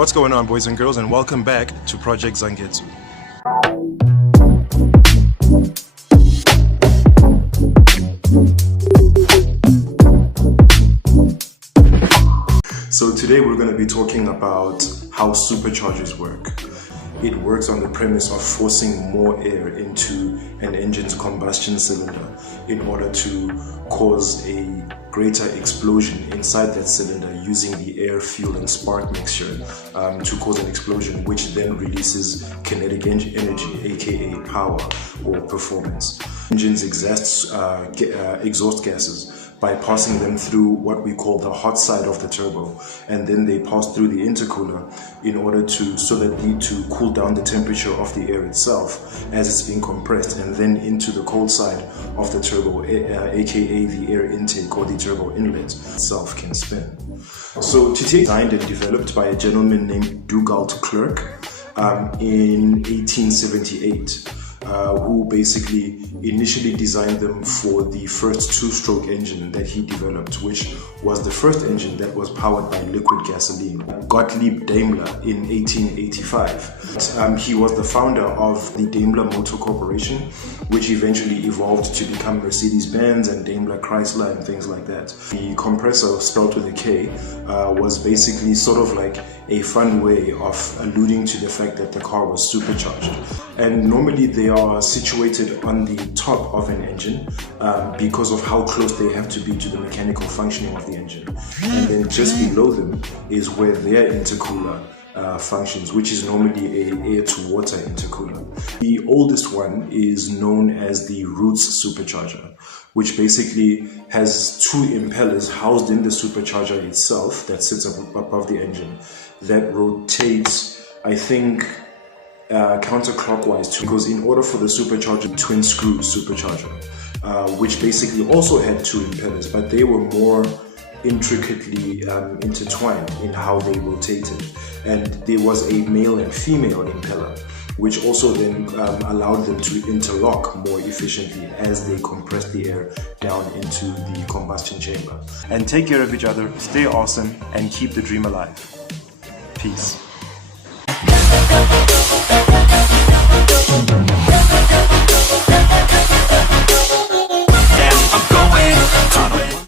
What's going on, boys and girls, and welcome back to Project Zangetsu. So today we're going to be talking about how superchargers work. It works on the premise of forcing more air into an engine's combustion cylinder in order to cause a greater explosion inside that cylinder using the air, fuel and spark mixture to cause an explosion, which then releases kinetic energy, aka power or performance. Engines exhaust gases by passing them through what we call the hot side of the turbo, and then they pass through the intercooler in order to cool down the temperature of the air itself as it's being compressed, and then into the cold side of the turbo, aka the air intake or the turbo inlet itself can spin. So designed and developed by a gentleman named Dugald Clerk in 1878. Who basically initially designed them for the first two-stroke engine that he developed, which was the first engine that was powered by liquid gasoline. Gottlieb Daimler in 1885. He was the founder of the Daimler Motor Corporation, which eventually evolved to become Mercedes-Benz and Daimler Chrysler and things like that. The compressor, spelled with a K, was basically sort of like a fun way of alluding to the fact that the car was supercharged. And normally they are situated on the top of an engine because of how close they have to be to the mechanical functioning of the engine. And then just below them is where their intercooler functions, which is normally a air-to-water intercooler. The oldest one is known as the Roots supercharger, which basically has two impellers housed in the supercharger itself that sits up above the engine that rotates, I think, counterclockwise, because in order for the supercharger, twin screw supercharger, which basically also had two impellers, but they were more intricately intertwined in how they rotated, and there was a male and female impeller, which also then allowed them to interlock more efficiently as they compressed the air down into the combustion chamber. And take care of each other, stay awesome, and keep the dream alive. Peace. I'm going